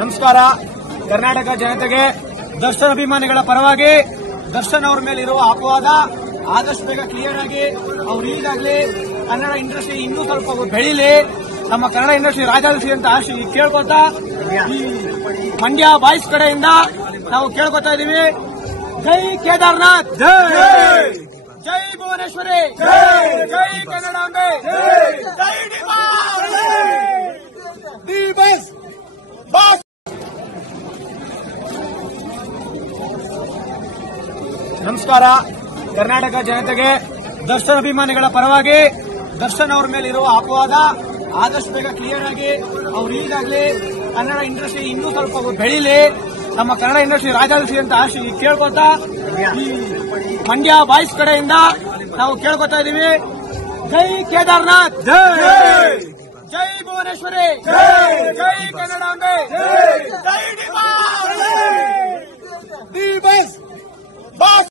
ನಮಸ್ಕಾರ. ಕರ್ನಾಟಕ ಜನತೆಗೆ ದರ್ಶನ್ ಅಭಿಮಾನಿಗಳ ಪರವಾಗಿ ದರ್ಶನ್ ಅವರ ಮೇಲೆ ಇರುವ ಅಪವಾದ ಆದಷ್ಟು ಬೇಗ ಕ್ಲಿಯರ್ ಆಗಿ ಅವ್ರು ಈಗಾಗಲೇ ಕನ್ನಡ ಇಂಡಸ್ಟ್ರಿ ಇನ್ನೂ ಸ್ವಲ್ಪ ಬೆಳೀಲಿ, ನಮ್ಮ ಕನ್ನಡ ಇಂಡಸ್ಟ್ರಿ ರಾಜಾಲಿಸಿ ಅಂತ ಆಶೆ ಕೇಳ್ಕೊತಾ ಈ ಮಂಡ್ಯ ಬಾಯ್ಸ್ ಕಡೆಯಿಂದ ನಾವು ಕೇಳ್ಕೊತಾ ಇದೀವಿ. ಜೈ ಕೇದಾರ್ನಾಥ್, ಜೈ ಭುವನೇಶ್ವರಿ, ಜೈ ಕನ್ನಡಾಂಬೆ, ಜೈ ಡಿಬಾಸ್. ನಮಸ್ಕಾರ. ಕರ್ನಾಟಕ ಜನತೆಗೆ ದರ್ಶನ್ ಅಭಿಮಾನಿಗಳ ಪರವಾಗಿ ದರ್ಶನ್ ಅವರ ಮೇಲೆ ಇರುವ ಅಪವಾದ ಆದಷ್ಟು ಬೇಗ ಕ್ಲಿಯರ್ ಆಗಿ ಅವ್ರು ಈಗಾಗಲೇ ಕನ್ನಡ ಇಂಡಸ್ಟ್ರಿ ಇನ್ನೂ ಸ್ವಲ್ಪ ಬೆಳೀಲಿ, ನಮ್ಮ ಕನ್ನಡ ಇಂಡಸ್ಟ್ರಿ ರಾಜಾಲಿಸಿ ಅಂತ ಆಶೆ ಕೇಳ್ಕೊತಾ ಈ ಮಂಡ್ಯ ಬಾಯ್ಸ್ ಕಡೆಯಿಂದ ನಾವು ಕೇಳ್ಕೊತಾ ಇದೀವಿ. ಜೈ ಕೇದಾರ್ನಾಥ್, ಜೈ ಭುವನೇಶ್ವರಿ, ಜೈ ಕನ್ನಡಾಂಬೆ.